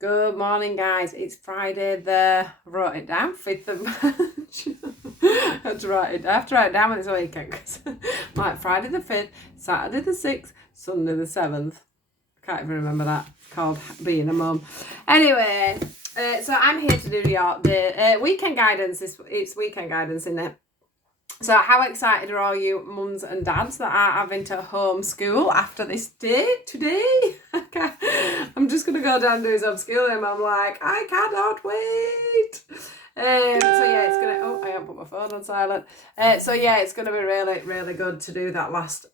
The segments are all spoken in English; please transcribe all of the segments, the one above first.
Good morning, guys. It's Friday I wrote it down, 5th of March. I have to write it down when it's weekend. Like Friday the 5th, Saturday the 6th, Sunday the 7th. I can't even remember that. It's called being a mum. Anyway, so I'm here to do the weekend guidance. It's weekend guidance, isn't it? So how excited are all you mums and dads that are having to homeschool after this day today? I'm just going to go down and do his homeschooling. I'm like, I cannot wait. So yeah, it's going to, I haven't put my phone on silent. So yeah, it's going to be really, really good to do that last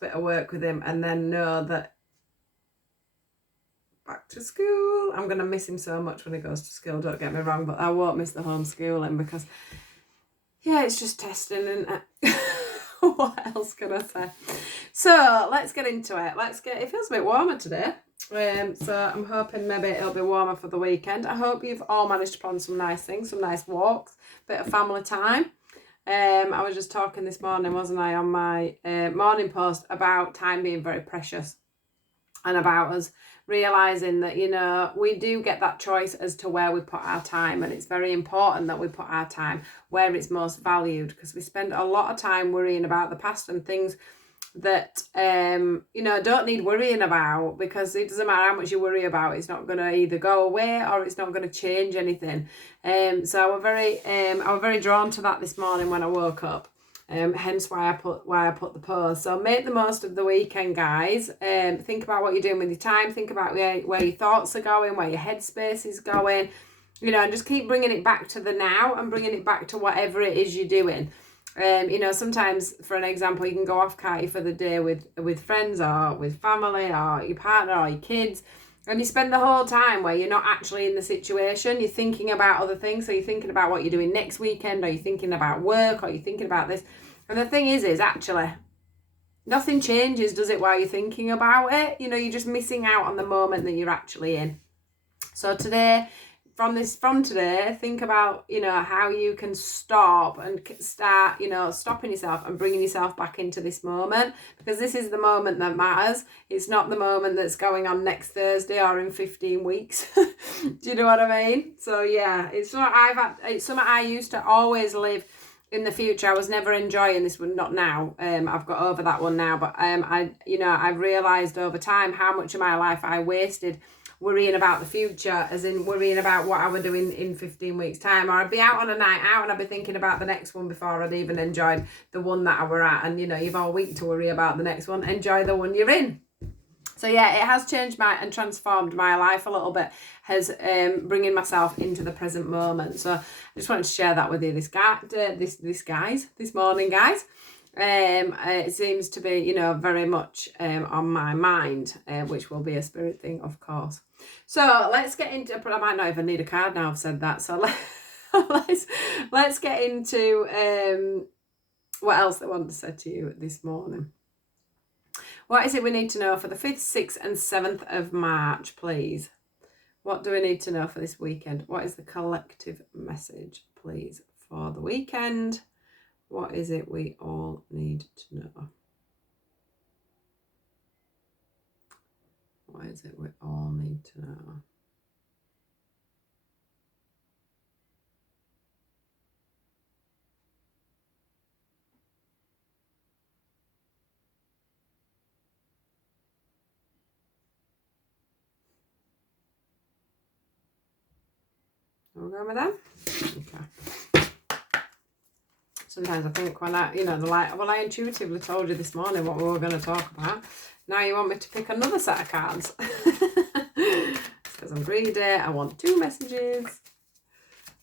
bit of work with him and then know that back to school. I'm going to miss him so much when he goes to school, don't get me wrong, but I won't miss the homeschooling because yeah, it's just testing, isn't it? What else can I say? So let's get into it. It feels a bit warmer today. So I'm hoping maybe it'll be warmer for the weekend. I hope you've all managed to plan some nice things, some nice walks, bit of family time. I was just talking this morning, wasn't I, on my morning post about time being very precious and about us realising that, you know, we do get that choice as to where we put our time, and it's very important that we put our time where it's most valued, because we spend a lot of time worrying about the past and things that you know, don't need worrying about, because it doesn't matter how much you worry about, it's not going to either go away or it's not going to change anything. So I was very drawn to that this morning when I woke up. Hence why I put the post. So make the most of the weekend, guys. Think about what you're doing with your time. Think about where your thoughts are going, where your headspace is going. You know, and just keep bringing it back to the now and bringing it back to whatever it is you're doing. You know, sometimes, for an example, you can go off, can't you, for the day with friends or with family or your partner or your kids, and you spend the whole time where you're not actually in the situation. You're thinking about other things. So you're thinking about what you're doing next weekend, or you're thinking about work, or you're thinking about this. And the thing is actually nothing changes, does it, while you're thinking about it? You know, you're just missing out on the moment that you're actually in. So today, from today, think about, you know, how you can stop and start, you know, stopping yourself and bringing yourself back into this moment, because this is the moment that matters. It's not the moment that's going on next Thursday or in 15 weeks. Do you know what I mean? So yeah, it's something I used to always live in the future. I was never enjoying this one, not now. I've got over that one now, but I've realised over time how much of my life I wasted worrying about the future, as in worrying about what I would do in 15 weeks time, or I'd be out on a night out and I'd be thinking about the next one before I'd even enjoyed the one that I were at. And you know, you've all week to worry about the next one. Enjoy the one you're in. So yeah, it has changed and transformed my life a little bit, has bringing myself into the present moment. So I just wanted to share that with you this morning, guys. It seems to be, you know, very much on my mind, which will be a spirit thing, of course. So let's get into, I might not even need a card now I've said that. So let's get into what else I want to say to you this morning. What is it we need to know for the 5th, 6th and 7th of March, please? What do we need to know for this weekend? What is the collective message, please, for the weekend? What is it we all need to know? What is it we all need to know? Are we going with that? Okay. Sometimes I think when I intuitively told you this morning what we were going to talk about. Now you want me to pick another set of cards. Because I'm greedy. I want 2 messages.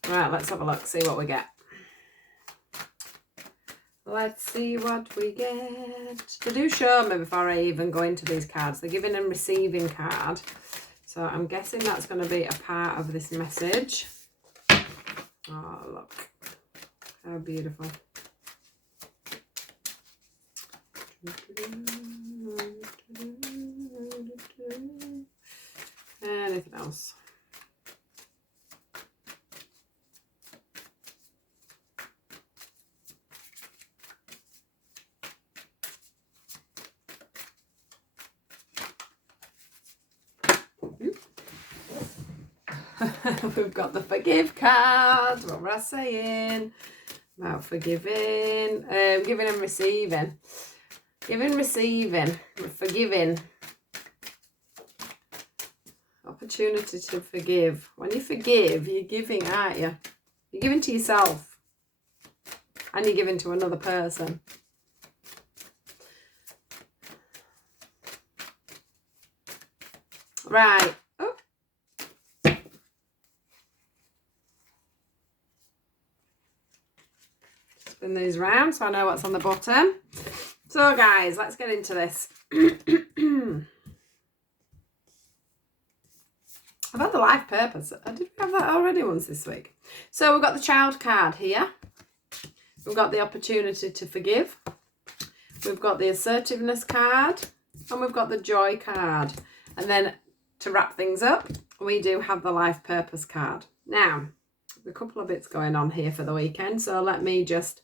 Right, let's have a look, see what we get. Let's see what we get. They do show me before I even go into these cards. The giving and receiving card. So I'm guessing that's going to be a part of this message. Oh, look. How beautiful. Anything else? We've got the forgive card. What was I saying about forgiving? Giving and receiving. Giving, receiving, forgiving. Opportunity to forgive. When you forgive, you're giving, aren't you? You're giving to yourself. And you're giving to another person. Right. Oh. Spin these round so I know what's on the bottom. So guys, let's get into this. I've had the life purpose. I did have that already once this week. So we've got the child card here. We've got the opportunity to forgive. We've got the assertiveness card. And we've got the joy card. And then to wrap things up, we do have the life purpose card. Now, a couple of bits going on here for the weekend. So let me just...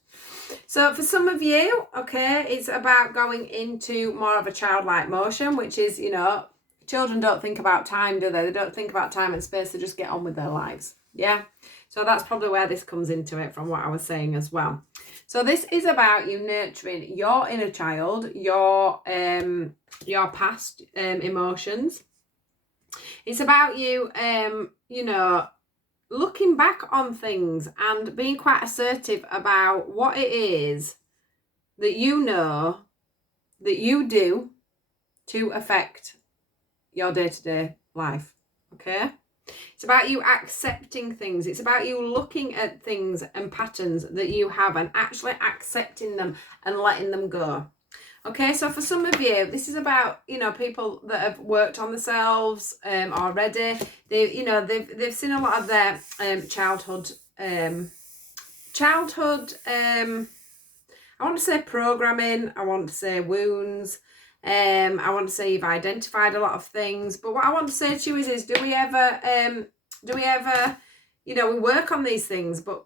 So for some of you, okay, it's about going into more of a childlike motion, which is, you know, children don't think about time, do they? They don't think about time and space. They just get on with their lives. Yeah. So that's probably where this comes into it from what I was saying as well. So this is about you nurturing your inner child, your past emotions. It's about you, you know, looking back on things and being quite assertive about what it is that you know that you do to affect your day-to-day life. Okay? It's about you accepting things. It's about you looking at things and patterns that you have and actually accepting them and letting them go. Okay, so for some of you, this is about, you know, people that have worked on themselves already. They, you know, they've seen a lot of their childhood. I want to say programming. I want to say wounds. I want to say you've identified a lot of things. But what I want to say to you is do we ever, you know, we work on these things, but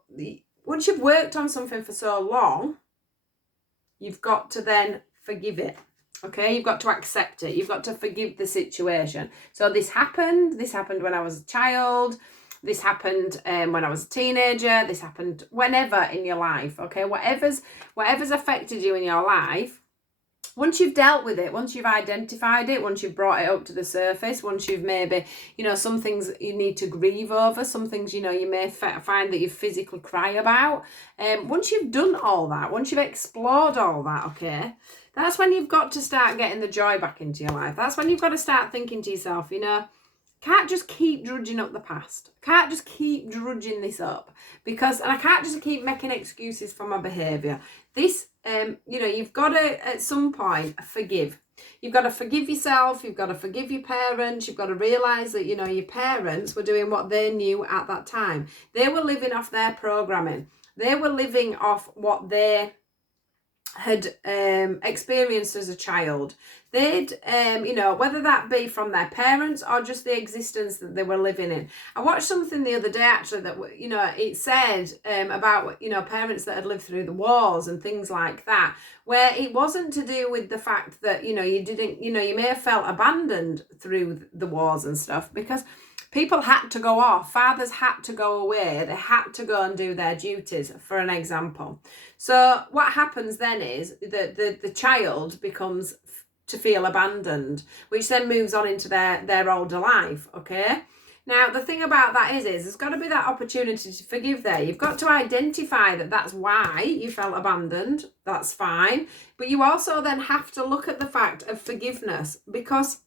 once you've worked on something for so long, you've got to then forgive it. Okay, you've got to accept it. You've got to forgive the situation. So this happened when I was a child. This happened when I was a teenager. This happened whenever in your life. Okay, whatever's affected you in your life. Once you've dealt with it, once you've identified it, once you've brought it up to the surface, once you've maybe, you know, some things you need to grieve over, some things, you know, you may find that you physically cry about. Once you've done all that, once you've explored all that, okay, that's when you've got to start getting the joy back into your life. That's when you've got to start thinking to yourself, you know, can't just keep drudging up the past. Can't just keep drudging this up and I can't just keep making excuses for my behaviour. This, you know, you've got to, at some point, forgive. You've got to forgive yourself. You've got to forgive your parents. You've got to realise that, you know, your parents were doing what they knew at that time. They were living off their programming. They were living off what they had experienced as a child. They'd, you know, whether that be from their parents or just the existence that they were living in. I watched something the other day actually that, you know, it said about, you know, parents that had lived through the wars and things like that, where it wasn't to do with the fact that, you know, you didn't, you know, you may have felt abandoned through the wars and stuff because people had to go off. Fathers had to go away. They had to go and do their duties, for an example. So what happens then is that the child becomes to feel abandoned, which then moves on into their older life, okay? Now, the thing about that is there's got to be that opportunity to forgive there. You've got to identify that that's why you felt abandoned. That's fine. But you also then have to look at the fact of forgiveness because,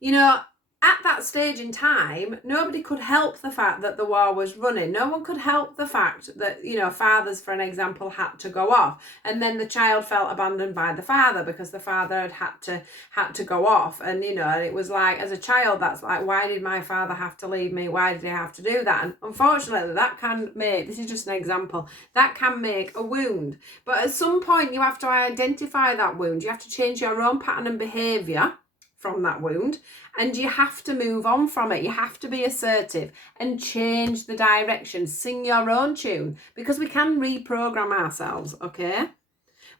you know, at that stage in time, nobody could help the fact that the war was running. No one could help the fact that, you know, fathers, for an example, had to go off. And then the child felt abandoned by the father because the father had to go off. And, you know, and it was like, as a child, that's like, why did my father have to leave me? Why did he have to do that? And unfortunately, that can make, this is just an example, that can make a wound. But at some point, you have to identify that wound. You have to change your own pattern and behaviour from that wound, and you have to move on from it. You have to be assertive and change the direction, sing your own tune, because we can reprogram ourselves, okay?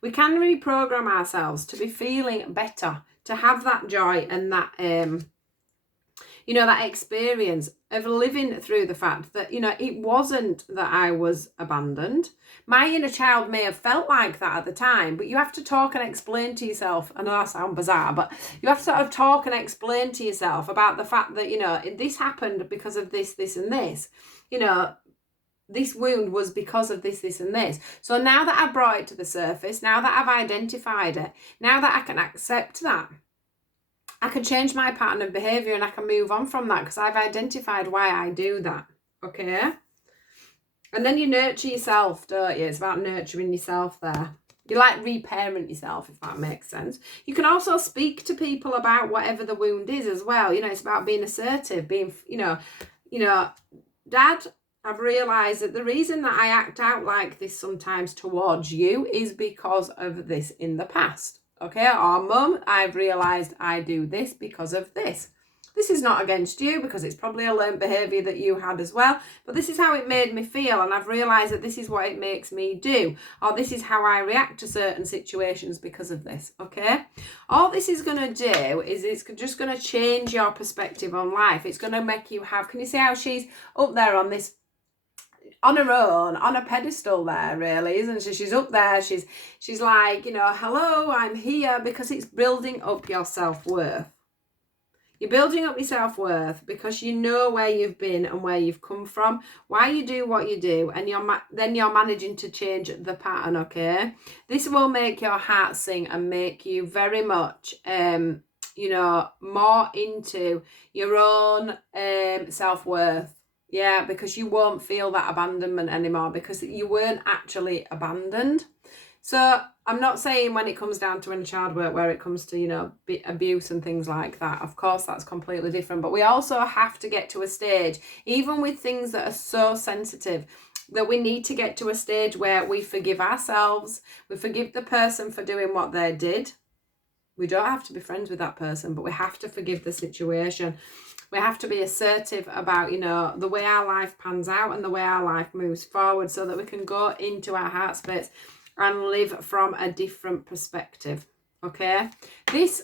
We can reprogram ourselves to be feeling better, to have that joy and that You know, that experience of living through the fact that, you know, it wasn't that I was abandoned. My inner child may have felt like that at the time, but you have to talk and explain to yourself. I know that sounds bizarre, but you have to sort of talk and explain to yourself about the fact that, you know, this happened because of this, this, and this. You know, this wound was because of this, this, and this. So now that I've brought it to the surface, now that I've identified it, now that I can accept that, I can change my pattern of behaviour and I can move on from that because I've identified why I do that. Okay? And then you nurture yourself, don't you? It's about nurturing yourself there. You like reparent yourself, if that makes sense. You can also speak to people about whatever the wound is as well. You know, it's about being assertive, being, you know, Dad, I've realised that the reason that I act out like this sometimes towards you is because of this in the past. Okay, or Mum, I've realised I do this because of this. This is not against you because it's probably a learned behaviour that you had as well, but this is how it made me feel and I've realised that this is what it makes me do, or this is how I react to certain situations because of this, okay? All this is going to do is it's just going to change your perspective on life. It's going to make you have, can you see how she's up there on this, on her own, on a pedestal there, really, isn't she? She's up there, she's like, you know, hello, I'm here, because it's building up your self-worth. You're building up your self-worth because you know where you've been and where you've come from, why you do what you do, and then you're managing to change the pattern, okay? This will make your heart sing and make you very much, you know, more into your own self-worth. Yeah, because you won't feel that abandonment anymore because you weren't actually abandoned. So I'm not saying when it comes down to inner child work where it comes to, you know, abuse and things like that. Of course, that's completely different. But we also have to get to a stage, even with things that are so sensitive, that we need to get to a stage where we forgive ourselves. We forgive the person for doing what they did. We don't have to be friends with that person, but we have to forgive the situation. We have to be assertive about, you know, the way our life pans out and the way our life moves forward so that we can go into our heart space and live from a different perspective, okay? This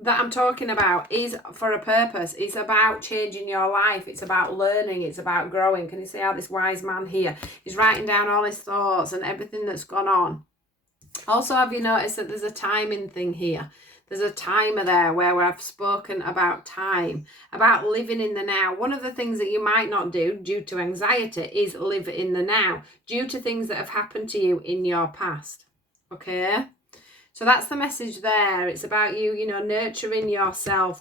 that I'm talking about is for a purpose. It's about changing your life. It's about learning. It's about growing. Can you see how this wise man here is writing down all his thoughts and everything that's gone on? Also, have you noticed that there's a timing thing here? There's a timer there where I've spoken about time, about living in the now. One of the things that you might not do due to anxiety is live in the now, due to things that have happened to you in your past. Okay? So that's the message there. It's about you, you know, nurturing yourself,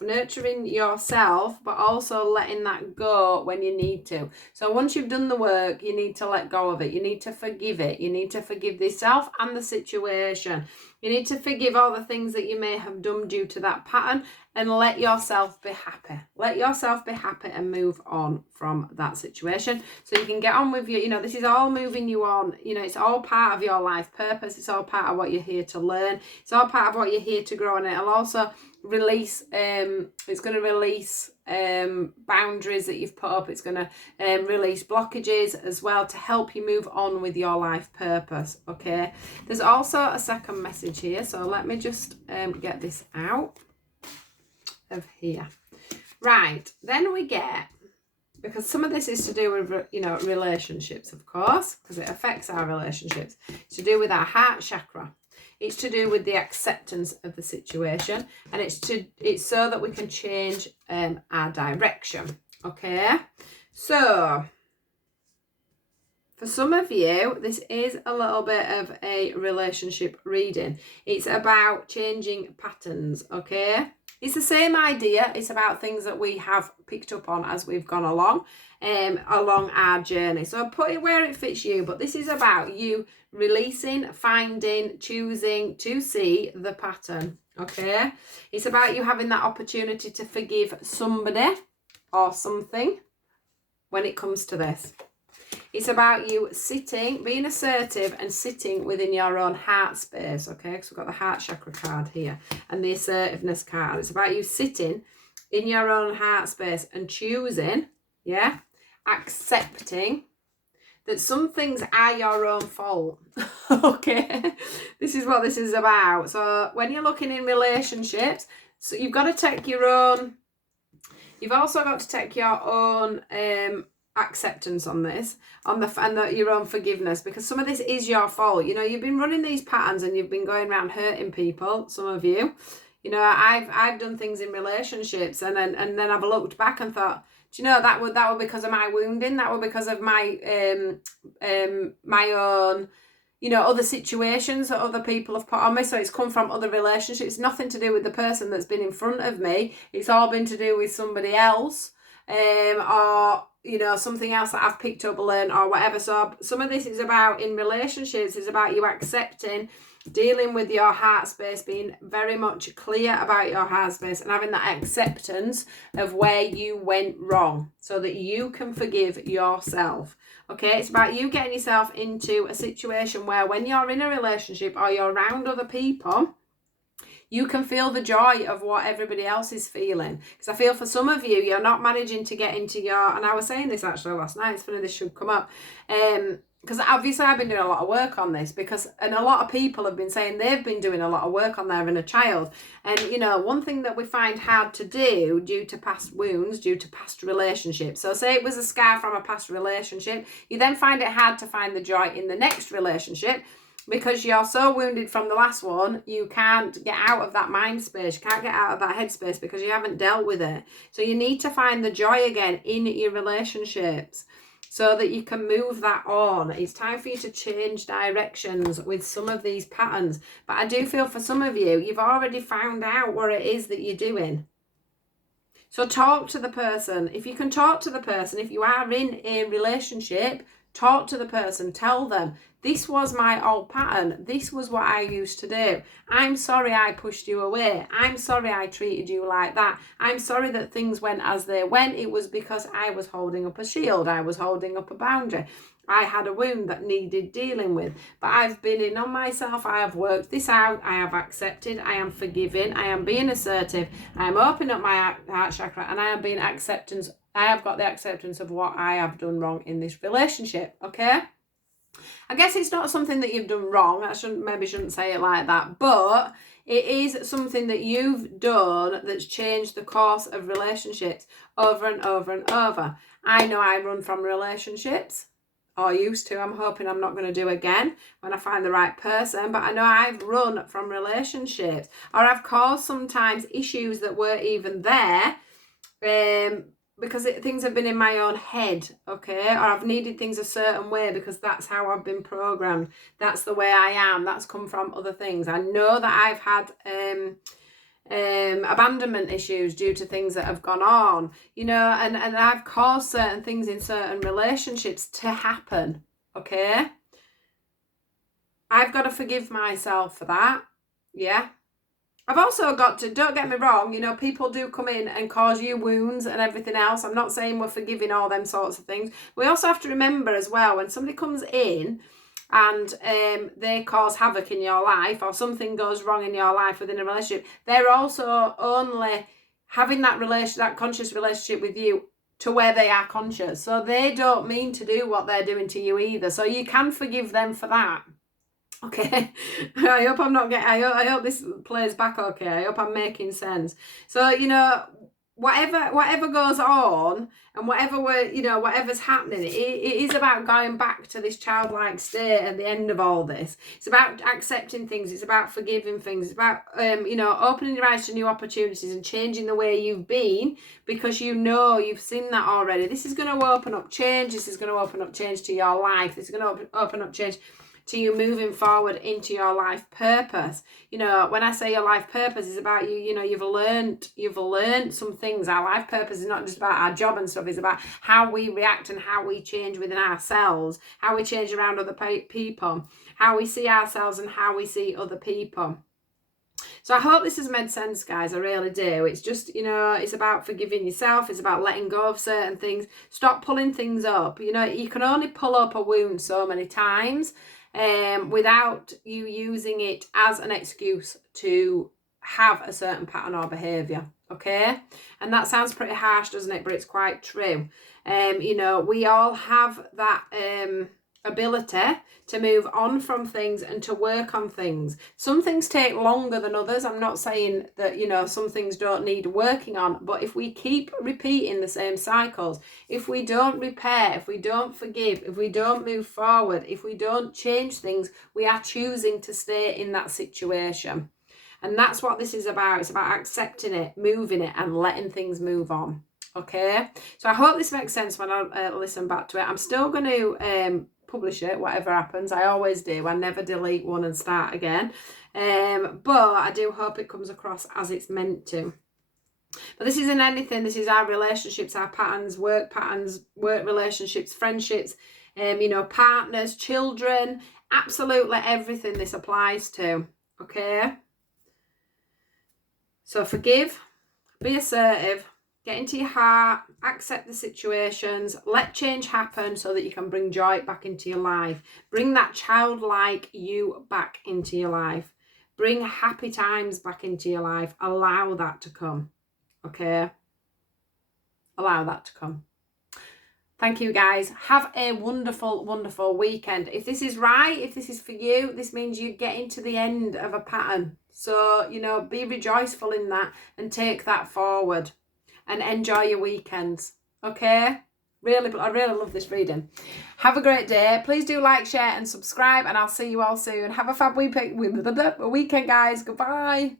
but also letting that go when you need to. So once you've done the work, you need to let go of it. You need to forgive it. You need to forgive yourself and the situation. You need to forgive all the things that you may have done due to that pattern and let yourself be happy. Let yourself be happy and move on from that situation so you can get on with your, you know, this is all moving you on. You know, it's all part of your life purpose. It's all part of what you're here to learn. It's all part of what you're here to grow, and it'll also release, it's going to release boundaries that you've put up. It's going to release blockages as well to help you move on with your life purpose, okay? There's also a second message here, so let me just get this out of here. Right, then we get, because some of this is to do with, you know, relationships, of course, because it affects our relationships. It's to do with our heart chakra. It's to do with the acceptance of the situation, and it's so that we can change our direction, okay? So for some of you, this is a little bit of a relationship reading. It's about changing patterns, okay? It's the same idea. It's about things that we have picked up on as we've gone along our journey. So put it where it fits you, but this is about you releasing, finding, choosing to see the pattern, okay? It's about you having that opportunity to forgive somebody or something when it comes to this. It's about you sitting, being assertive and sitting within your own heart space, okay? Because we've got the heart chakra card here and the assertiveness card. It's about you sitting in your own heart space and choosing, yeah, accepting that some things are your own fault, okay? This is what this is about. So when you're looking in relationships, so you've got to take your own You've also got to take your own acceptance on this, your own forgiveness, because some of this is your fault. You know, you've been running these patterns and you've been going around hurting people, some of you. You know, I've done things in relationships and then I've looked back and thought, do you know, that would because of my wounding, that would because of my my own, you know, other situations that other people have put on me. So it's come from other relationships, nothing to do with the person that's been in front of me. It's all been to do with somebody else, or, you know, something else that I've picked up or learned or whatever. So some of this is about, in relationships, it's about you accepting, dealing with your heart space, being very much clear about your heart space and having that acceptance of where you went wrong so that you can forgive yourself. Okay, it's about you getting yourself into a situation where when you're in a relationship or you're around other people, you can feel the joy of what everybody else is feeling. Because I feel for some of you, you're not managing to get into your, and I was saying this actually last night, it's funny this should come up, because obviously I've been doing a lot of work on this, and a lot of people have been saying they've been doing a lot of work on their inner child. And, you know, one thing that we find hard to do due to past wounds, due to past relationships. So say it was a scar from a past relationship, you then find it hard to find the joy in the next relationship, because you're so wounded from the last one, you can't get out of that mind space, you can't get out of that head space because you haven't dealt with it. So you need to find the joy again in your relationships so that you can move that on. It's time for you to change directions with some of these patterns. But I do feel for some of you, you've already found out what it is that you're doing. So talk to the person. If you can talk to the person, if you are in a relationship, talk to the person, tell them, this was my old pattern. This was what I used to do. I'm sorry I pushed you away. I'm sorry I treated you like that. I'm sorry that things went as they went. It was because I was holding up a shield. I was holding up a boundary. I had a wound that needed dealing with. But I've been in on myself. I have worked this out. I have accepted. I am forgiving. I am being assertive. I am opening up my heart chakra, and I am being acceptance. I have got the acceptance of what I have done wrong in this relationship. Okay? I guess it's not something that you've done wrong. I shouldn't say it like that. But it is something that you've done that's changed the course of relationships over and over and over. I know I run from relationships, or used to. I'm hoping I'm not going to do again when I find the right person. But I know I've run from relationships, or I've caused sometimes issues that weren't even there, because things have been in my own head, okay? Or I've needed things a certain way because that's how I've been programmed. That's the way I am. That's come from other things. I know that I've had abandonment issues due to things that have gone on, you know, and I've caused certain things in certain relationships to happen, okay? I've got to forgive myself for that, yeah? I've also got to, don't get me wrong, you know, people do come in and cause you wounds and everything else. I'm not saying we're forgiving all them sorts of things. We also have to remember as well, when somebody comes in and they cause havoc in your life, or something goes wrong in your life within a relationship, they're also only having that conscious relationship with you to where they are conscious. So they don't mean to do what they're doing to you either. So you can forgive them for that. Okay, I hope I'm not getting, I hope this plays back okay. I hope I'm making sense. So, you know, whatever goes on and whatever's happening, it is about going back to this childlike state at the end of all this. It's about accepting things. It's about forgiving things. It's about, opening your eyes to new opportunities and changing the way you've been, because you know you've seen that already. This is going to open up change. This is going to open up change to your life. This is going to open up change to you moving forward into your life purpose. You know, when I say your life purpose is about you, you know, you've learned some things. Our life purpose is not just about our job and stuff. It's about how we react and how we change within ourselves, how we change around other people, how we see ourselves and how we see other people. So I hope this has made sense, guys. I really do. It's just, you know, it's about forgiving yourself. It's about letting go of certain things. Stop pulling things up. You know, you can only pull up a wound so many times, without you using it as an excuse to have a certain pattern or behaviour, okay? And that sounds pretty harsh, doesn't it? But it's quite true. You know, we all have that ability to move on from things and to work on things. Some things take longer than others. I'm not saying that, you know, some things don't need working on, but if we keep repeating the same cycles, if we don't repair, if we don't forgive, if we don't move forward, if we don't change things, we are choosing to stay in that situation. And that's what this is about. It's about accepting it, moving it, and letting things move on. Okay, so I hope this makes sense when I listen back to it. I'm still going to publish it, whatever happens. I always do. I never delete one and start again. But I do hope it comes across as it's meant to. But this isn't anything. This is our relationships, our patterns, work relationships, friendships, you know, partners, children, absolutely everything this applies to. Okay. So forgive, be assertive, get into your heart, accept the situations, let change happen so that you can bring joy back into your life. Bring that childlike you back into your life. Bring happy times back into your life. Allow that to come. Okay? Allow that to come. Thank you, guys. Have a wonderful, wonderful weekend. If this is right, if this is for you, this means you're getting to the end of a pattern. So, you know, be rejoiceful in that and take that forward and enjoy your weekends. Okay? I really love this reading. Have a great day. Please do like, share and subscribe, and I'll see you all soon. Have a fab weekend, guys. Goodbye.